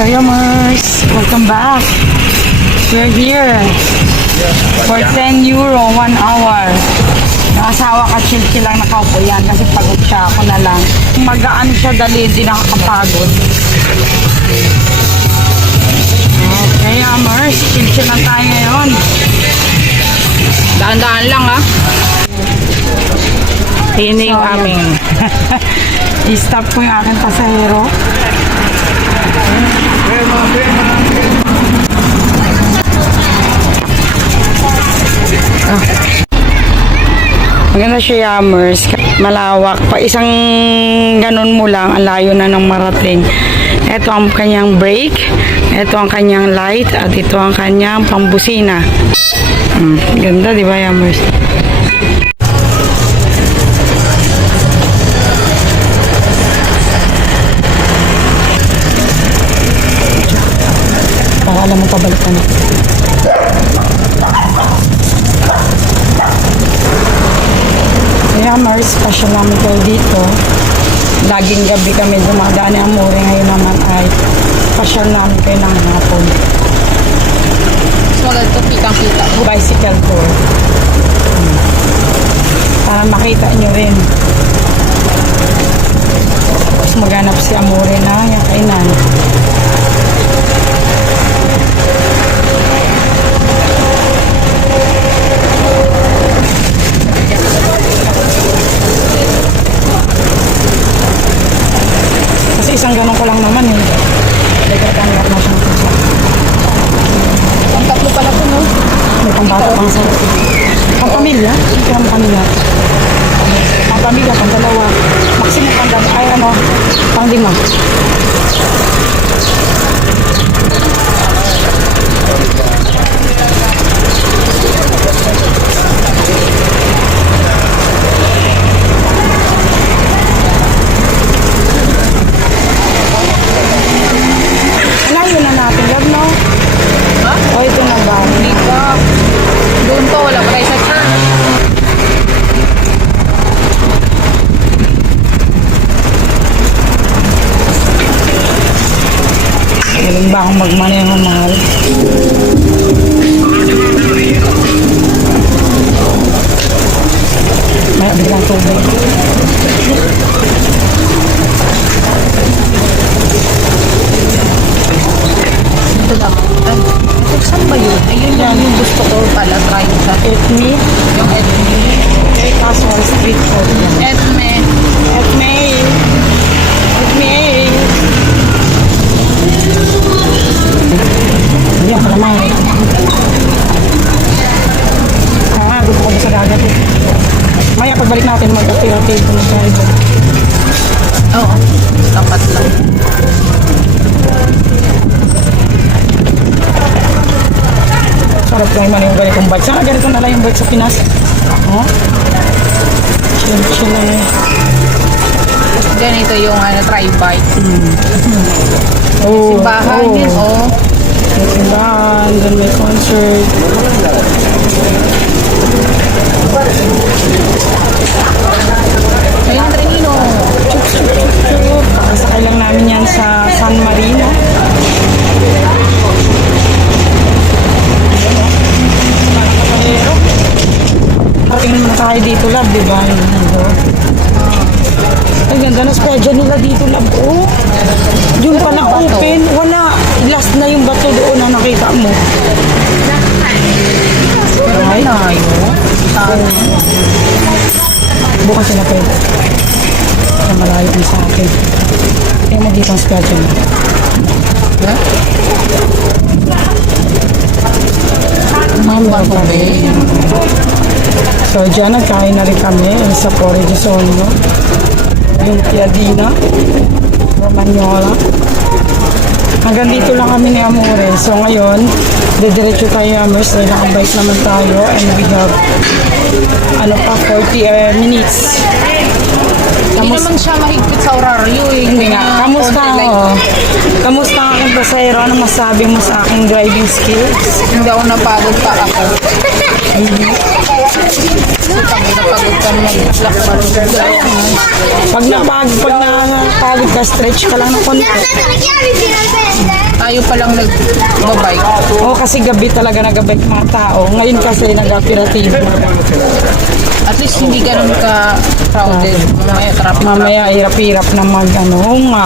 So Yomers, welcome back. We're here for 10 euro, 1 hour. Yung asawa ka, chill lang nakaupo yan kasi pagod siya, ako na lang. Magaan siya, dali, di nakakapagod. Okay, Yomers, chill lang tayo ngayon. Daan-daan lang ha. Ini yung aming I-stop ko yung aking pasahero. Maganda siya, Yomers. Malawak. Pa isang ganun mo lang, ang layo na ng marating. Ito ang kanyang brake, ito ang kanyang light, at ito ang kanyang pambusina. Ganda, di ba, Yomers? Para alam mo pabalik na. Kaya Mars, special namin kayo dito. Laging gabi kami dumadaan ng Amore. Ngayon naman ay special namin kayo ng hapon. So, maganda ito, pikang-pika. Bicycle tour. Para makita nyo rin. Tapos maghanap si Amore na yung kainan. Kasi isang ganun ko lang naman eh. Nagkatanggap na siyang pizza. Ang tatlo pala po, no? May pambata pang sa pang pamilya. Siyempre ang pamilya. Pang pamilya, pang dalawa. Maximum pang dalawa. Ay ano, pang lima. Alayo na natin, love, no? Ha? O ito na ba? Hindi pa. Doon pa, wala pa tayo sa church. Galing ba akong magmaneho, mahal? May biglang tubig. Ito na. Saan ba yun? Ayun yung gusto ko pala. Try sa Etme. yung Edme. Casual street food. Edme. Etme. Etme. Hindi ako naman. Gusto ko sa dagat eh. Maya pagbalik natin mag-activate ko na driver. Oo. Tapat lang. Sarap kayo man yung ganitong bike. Sana ganito na lang yung bike sa Pinas. Oh. Chill lang eh. Ganito yung tri-bike. Oh, Simbahan din, oh. May simbahan, then may concert. Ayun ang Trenino. Kakasakay lang namin yan sa San Marino. Parating naman tayo dito, love, di ba? Ay, ganda na schedule nila dito, love. Oh, yung pala open. Wala. Last na yung bato doon na nakita mo. Pero Ay, malayo. bukas sila pwede. Sa malayo din sa akin. Kaya mo dito ang schedule. Ha? Mama pa rin. So, dyan nagkain na rin kami sa Porre de Sonio. Yung Piadina, Romagnola. Hanggang dito lang kami ni Amore. So, ngayon, didiretso tayo, Amers. Dahil nakabike naman tayo. And we have, 40 minutes. Hindi naman siya mahigpit sa oraryo eh. Hindi nga. Kamusta konti lang. ako? Kamusta ang aking pasahero? Ano masabi mo sa aking driving skills? Hindi ako napagod pa ako. Kasi pag napagod ka mag-lakad. Pag napagod ka, stretch ka lang ng konti. Tayo palang nagbabike. Oo, kasi gabi talaga nagabike mga tao. Ngayon kasi nag-aperativo. At least hindi ganun ka-crowded. Mamaya traffic. Mamaya hirap-hirap na ano nga.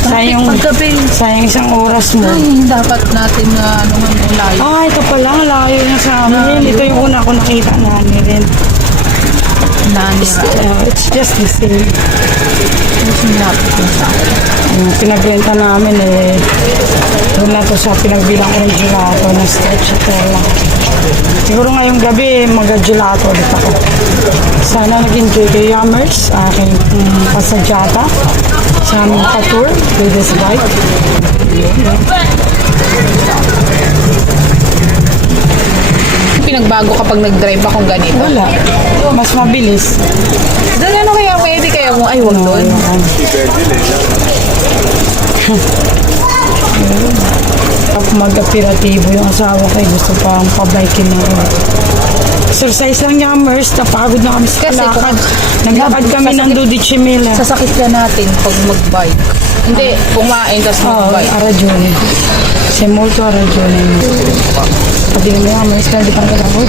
Sayang, Paggabi. sayang isang oras mo. Ay, dapat natin na ano nga layo. Ah, ito pala, layo na sa amin. Ito yung una ko nakita na rin. It's just the same. Ano sinapit mo sa akin? Yung pinagrenta namin doon na to sa pinagbilang ko ng gelato na stretch ito lang. Siguro ngayong gabi mag-gelato ulit ako. Sana nag-enjoy kayo, Yummers, aking pasadyata sa aming pa-tour with this bike. Pinagbago kapag nag-drive akong ganito. Wala. Mas mabilis. Doon ano kaya pwede kaya kung ay wag doon. Kapag mag-aperatibo yung asawa ko, gusto pang pabikin na rin. Exercise lang, Yummers. Napagod na kami sa Kasi lakad. kung- Naglakad kami ng Dudichimela. Sasakit ka natin pag mag-bike. Hindi, kumain tapos Oo, mag-bike. Aradyone. Si Molto Aradyone. Pati yung Yummers, kaya di pa nagalago.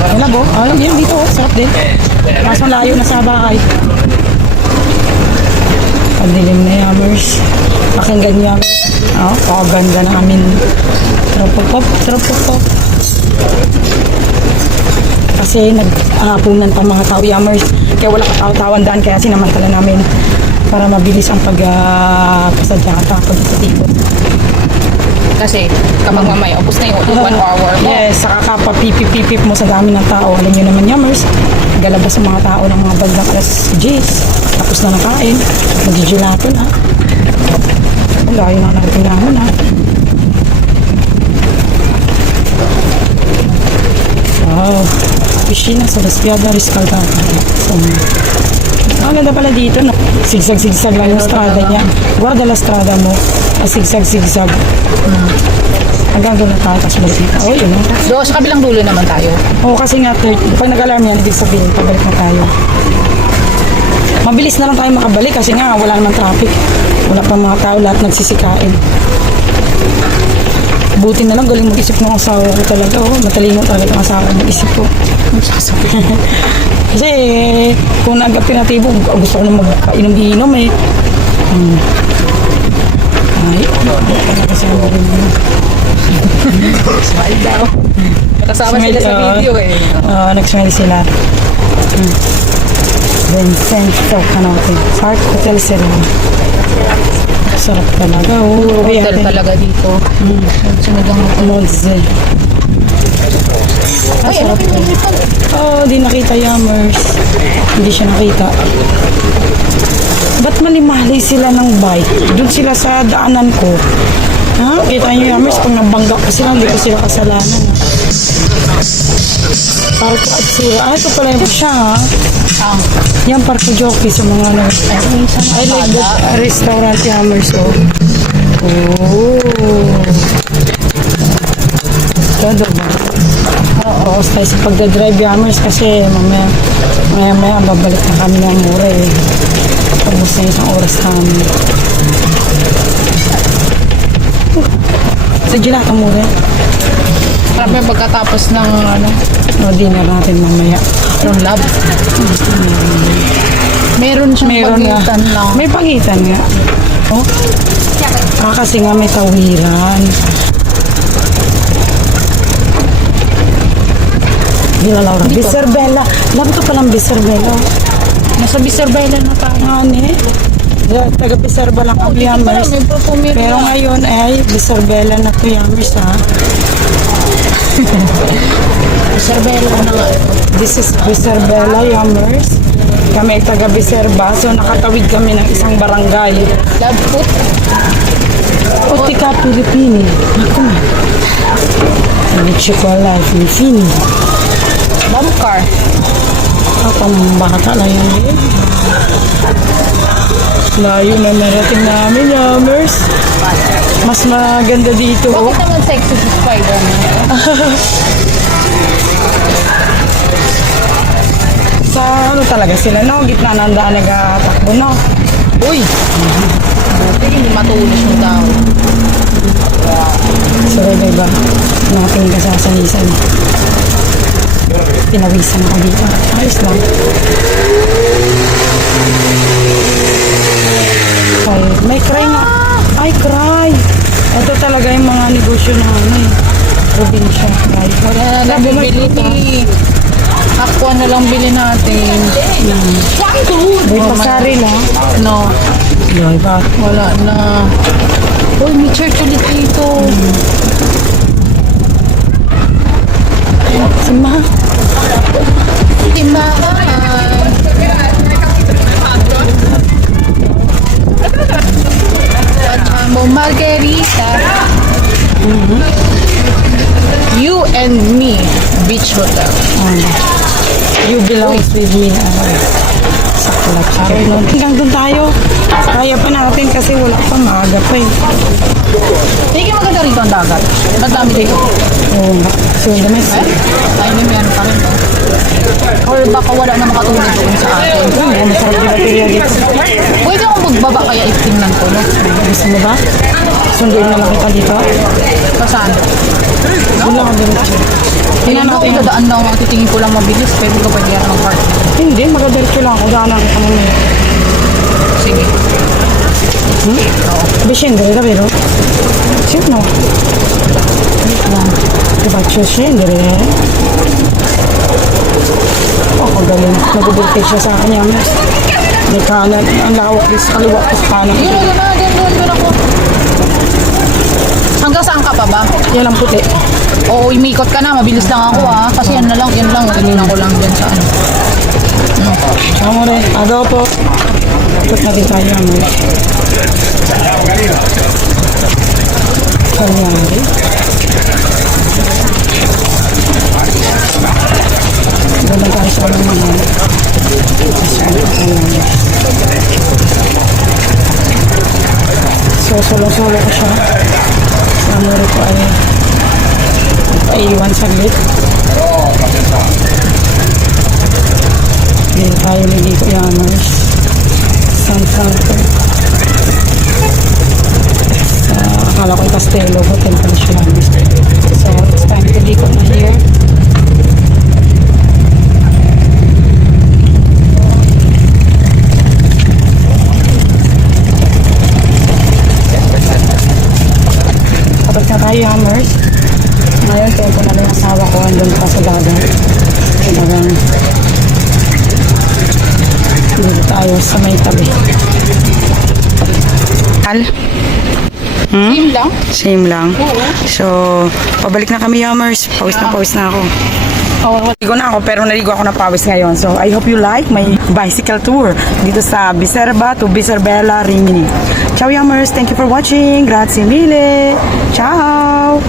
Wala bo? Yun dito. Sarap din. Kaso layo na sa bahay. Padilim na Yummers. Pakinggan niya. Ganda namin. Tropopop, tropopop. Kasi naghahapunan pa mga tao, Yummers. Kaya wala katao-tawan daan, kaya sinamantala namin para mabilis ang pagpasadyata, pagpapatibo. Kasi kapag mamaya, upos na yung 1 hour mo. Yes, saka kapapipip-pipip mo sa dami ng tao. Alam nyo naman, Yummers, galabas ang mga tao ng mga bandang alas 10. Tapos na nakain. Magigelato na. Layo na narating namin, ha. Wow. Piscina sa Laspiada Riscalda. So, ang ganda pala dito, no? Sigsag-sigsag lang yung strada niya. Guarda la strada mo. Sigsag-sigsag. Hanggang doon na tayo, tapos balik na tayo. Yun, no? Doon sa kabilang dulo naman tayo. Oo, kasi nga, pag nag-alarm yan, ibig sabihin, pabalik na tayo. Mabilis na lang tayo makabalik kasi nga, wala naman traffic. Wala pa mga tao, lahat nagsisikain. Buti na lang, galing mag-isip ng asawa ko talaga. Matalino talaga ang asawa ko mag-isip ko. Kasi, kung nag-aperatibo, gusto ko na magkainom-inom eh. Ay, kasama rin mo. Smile daw. Kasama sila sa video eh. Nag-smile sila. Vincenzo Canote. Park Hotel Serena. Sarap talaga. Hotel talaga dito. Sinigang hotel. Molze. Ay, ano pinilipan? Di nakita, Yummers. Hindi siya nakita. Ba't malimali sila ng bike? Doon sila sa daanan ko. Ha? Kita niyo, Yummers, pag nabangga ko sila, hindi ko sila kasalanan. Parko at sira. Ito pala yung siya, ha? Yan, Parko Jockey sa mga ano. I like that restaurant, Yummers, oh. Ganda ba? Oo, tayo sa pagdadrive, Yummers, kasi mamaya babalik na kami ng mura eh. Tapos na isang oras kami. Sa gelato mura. Marami pagkatapos ng Dinner natin mamaya. ng lab. Meron siyang nga. pagitan lang. May pagitan nga. Oh. Kasi nga may tawiran. Villa Laura. Dito. Biserbella. Love ko palang Biserbella. Nasa Biserbella na tayo. Ani? Taga Biserba lang kami, Yummers. May perfume Pero ngayon ay Biserbella na to, Yummers, ha? Biserbella na nga. This is Biserbella, Yummers. Kami ay taga Biserba, so nakatawid kami ng isang barangay. Lab food. Otika Pilipini. Ako na. Hindi ko life, Pilipini. Lab car. Pang bata lang yan eh. Layo na narating namin, Yummers. Mas maganda dito. Oh. Bakit naman sexy si Spider-Man? Sa ano talaga sila, no? Gitna ng daan nag-atakbo, no? Uy! Buti hindi matulog yung daw. So, diba? Nating kasasanisan. Pinawisan ako dito. Ayos lang. Ay, may cry na. Ay, cry. Ito talaga yung mga negosyo na ano eh. Probinsya. Cry. Wala na lang bibili ni. Aqua na lang bili natin. May pasari lang. No, Ay, ba? wala na. Uy, may church ulit dito. Si Ma. Timbahan. Pachamo Margarita. You and me, Beach Hotel. You belongs with me. Sa club. Sorry, no? Hanggang doon tayo. Kaya pa natin kasi wala pa, maaga pa eh. Hindi kayo maganda rito ang dagat. Ba't dami dito? Oo nga. So, damis. Ay, may meron pa rin to. Or baka wala na makatulog doon sa atin. Oo, masarap yung material dito. Pwede akong magbaba kaya itingnan ko, no? Gusto mo ba? Sunduin na lang kita dito. Saan? Doon lang ang diretso. Tingnan ko kung dadaan na ako, titingin ko lang mabilis. Pwede ko pwede yan mag-park. Hindi, magadiretso lang ako. Daanan kita mamaya. Sige. Scendere davvero? Sì o no? No. Ti faccio scendere. Oh, galing. Nag-overtake siya sa kanya. May kanan. Ang lawak sa kaliwa ko sa kanan. Yun, doon ako. Hanggang saan ka pa ba? Yan ang puti. Oo, umikot ka na. Mabilis lang ako kasi yan lang. Ganyan ako lang dyan sa ano. Ciao amore, a dopo. Ikot natin tayo amore. Kanyari. Doon lang tayo sa mga So, solo-solo ko siya. Sa amore ko ay iwan saglit. Hindi tayo nandito Yummers. San Franco. Sa akala ko yung Castello Hotel pala siya. So it's time to leave na here. Kapag na tayo Yummers. Ngayon tempo na lang yung asawa ko andun pa sa dagat. Talagang dito tayo sa may tabi. Same lang? Same lang. So, pabalik na kami Yummers. Pawis na ako. Naligo na ako pero naligo ako ng pawis ngayon. So, I hope you like my bicycle tour dito sa Biserba to Biserbella, Rimini. Ciao Yummers. Thank you for watching. Grazie mille. Ciao.